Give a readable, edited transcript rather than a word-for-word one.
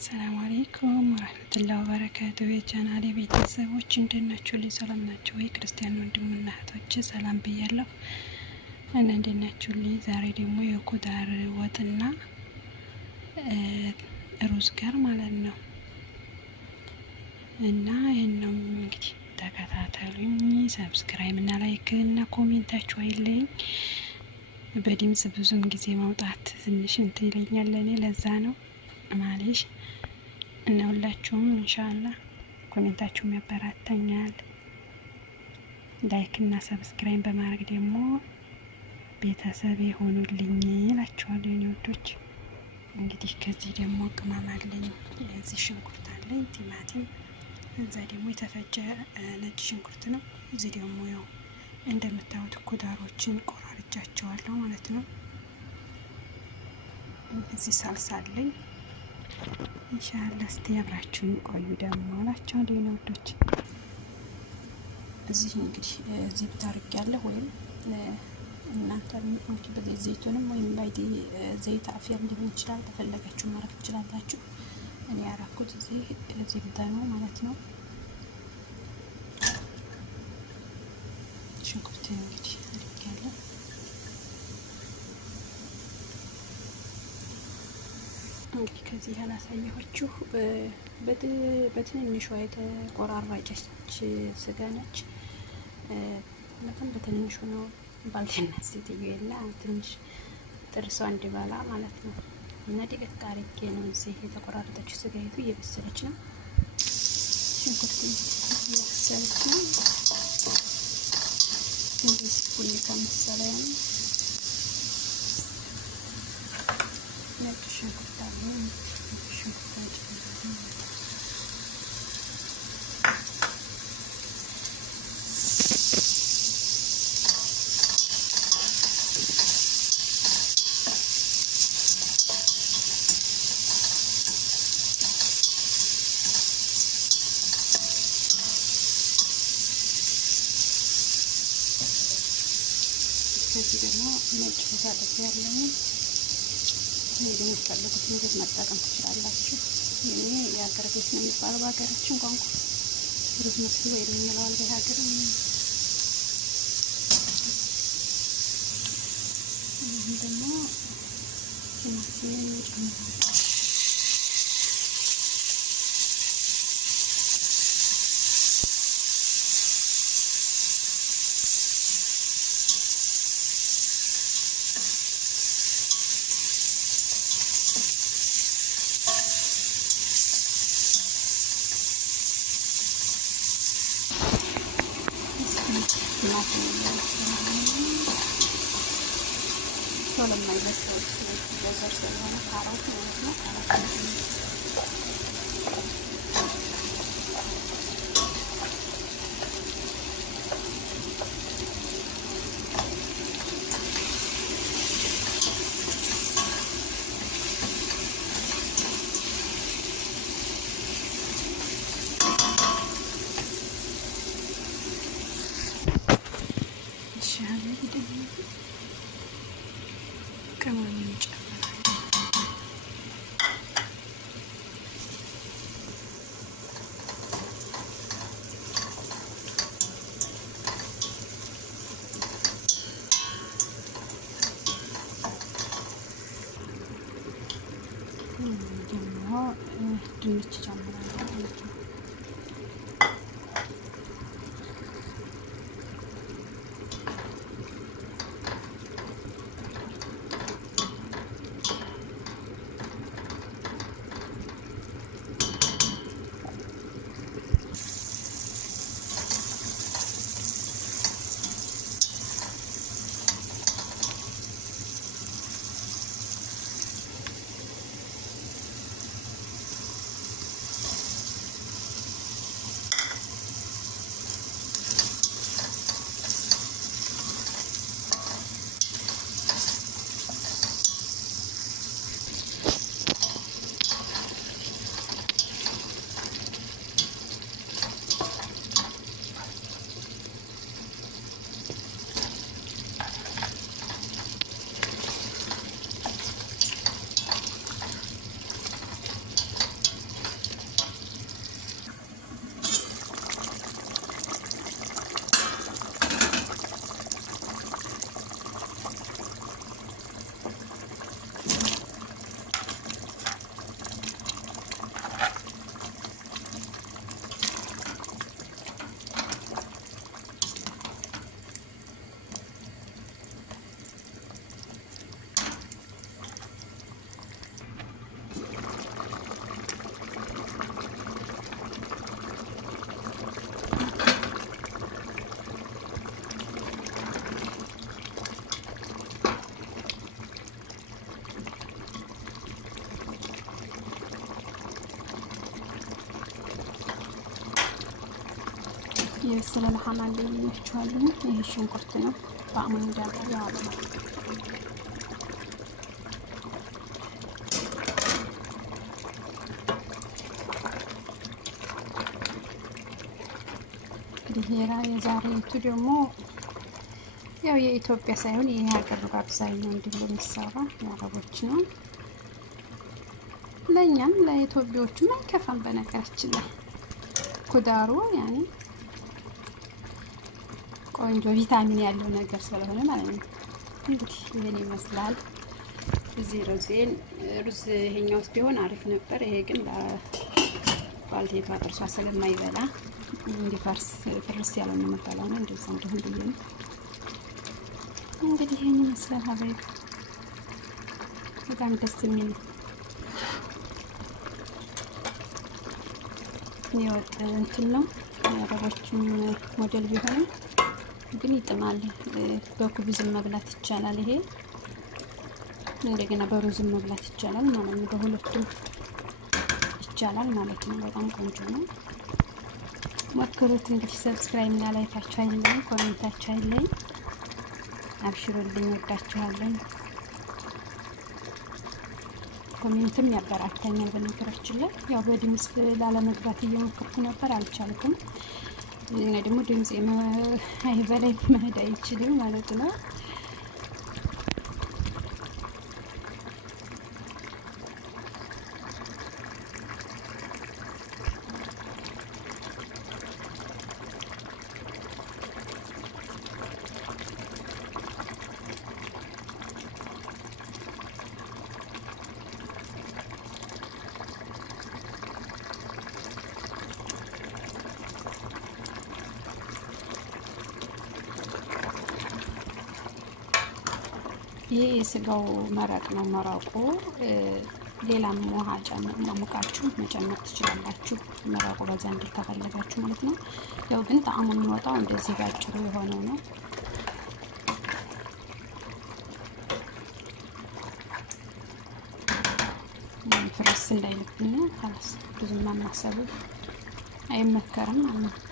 ሰላም አለይኩም ወራህመቱላሂ ወበረካቱ። የቻናሌ ቤተሰቦች እንደት ናችሁ? ሰላም ናችሁ ወይ? ክርስቲያን ወንድምና እህቶች ሰላም ብያለሁ። እና እንደት ናችሁ? ዛሬ ደግሞ የኩዳር ወጥና ሩዝ ጋር ማለት ነው። እና ይሄን ነው እንግዲህ ተከታተሉኝ። ሰብስክራይብ እና ላይክ እና ኮሜንታችሁ አይለኝ። በድምጽ ብዙም ጊዜ ማውጣት ትንሽ እንትን ይለኛል ለኔ፣ ለዛ ነው ማለሽ እና ሁላችሁም ኢንሻአላህ ኮሜንታችሁም ያበራታኛል። ላይክ እና ሰብስክራይብ በማድረግ ደግሞ ቤተሰብ የሆኑልኝ እላችኋለሁ የኔ ወዶች። እንግዲህ ከዚህ ደግሞ ቅመም አለኝ፣ እዚህ ሽንኩርት አለኝ፣ ቲማቲም፣ እዛ ደግሞ የተፈጨ ነጭ ሽንኩርት ነው። እዚህ ደግሞ ያው እንደምታዩት ኩዳሮችን ቆራርጫቸዋለሁ ማለት ነው። እዚህ ሳልሳ አለኝ። ኢንሻአላህ እስቲ አብራችሁን ቆዩ ደግሞ አላችኋለሁ የኔ ወዶች። እዚህ እንግዲህ ዘይት አድርጌያለሁ፣ ወይም እናንተ እንግዲህ በዚህ ዘይቱንም ወይም ባይዲ ዘይት አፍያም ሊሆን ይችላል፣ ተፈለጋችሁ ማድረግ ትችላላችሁ። እኔ ያደረኩት እዚህ ዘይት ነው ማለት ነው። ሽንኩርት እንግዲህ አድርጌያለሁ። እንግዲህ ከዚህ ያላሳየኋችሁ በትንንሿ የተቆራረጠች ስጋ ነች። በጣም በትንንሹ ነው። ባልቴና ሴትዮ የለ ትንሽ ጥርሷ እንዲበላ ማለት ነው። እና ደቀቅ አድርጌ ነው እዚህ የተቆራረጠችው ስጋይቱ እየበሰለች ነው። ሽንኩርት እየበሰለች ነው። እንደዚህ ቡኒ ከመሰለ ነው። ነጭ ሽንኩርት አለ። ሽንኩርት ከዚህ ደግሞ ነጭ ተሳለፈ ያለው የምትፈልጉት ምግብ መጠቀም ትችላላችሁ። ይሄ የሀገር ቤት ነው የሚባለው በሀገራችን ቋንቋ ሩዝ መስሎ የምንለው በሀገር ይሄ ደግሞ ቲማቲም ጨምራለሁ። ቶሎ የማይበስለው በዘር ስለሆነ ካሮት ማለት ነው። ቅመም እንጨምራለን። ደግሞ ድንች ጨምራለሁ ማለት ነው። የበሰለ ለሐም አለኝ ብያችኋለሁ። ይሄ ሽንኩርት ነው ጣዕሙን እንዲያምር ያለው። እንግዲህ የዛሬቱ ደግሞ ያው የኢትዮጵያ ሳይሆን የሀገር አብዛኛው እንዲሁ የሚሰራ የአረቦች ነው። ለእኛም ለኢትዮጵያዎችም አይከፋም። በነገራችን ላይ ኩዳሩ ያኔ ቆንጆ ቪታሚን ያለው ነገር ስለሆነ ማለት ነው። እንግዲህ ይሄን ይመስላል። እዚህ ሩዝ ይሄኛው ውስጥ ቢሆን አሪፍ ነበር። ይሄ ግን ባልቴቷ ጥርሷ ስለማይበላ እንዲፈርስ ፍርስ ያለው ነው መባለው ነው። እንደዛ እንደሆነ ብዬ ነው እንግዲህ ይሄን ይመስላል። ሀበይ በጣም ደስ የሚል የወጥ እንትን ነው። የአረቦችም ሞዴል ቢሆንም ግን ይጥማል። በኩብዝም መብላት ይቻላል። ይሄ እንደገና በሩዝም መብላት ይቻላል ማለት ነው። በሁለቱም ይቻላል ማለት ነው። በጣም ቆንጆ ነው። ሞክሩት እንግዲህ። ሰብስክራይብ እና ላይካችሁ አይለኝ፣ ኮሜንታችሁ አይለኝ። አብሽሩልኝ፣ ወዳችኋለሁ። ኮሜንትም ያበራታኛል። በነገራችን ላይ ያው በድምጽ ላለመግባት እየሞከርኩ ነበር፣ አልቻልኩም። እና ደግሞ ድምጽ በላይ መሄድ አይችልም ማለት ነው። ይሄ የስጋው መረቅ ነው። መረቁ ሌላም ውሃ ሙቃችሁ መጨመር ትችላላችሁ። መረቁ በዛ እንዲል ከፈለጋችሁ ማለት ነው። ያው ግን ጣዕሙ የሚወጣው እንደዚህ ባጭሩ የሆነው ነው። ፍረስ እንዳይልብን ብዙም ማማሰሉ አይመከርም ማለት ነው።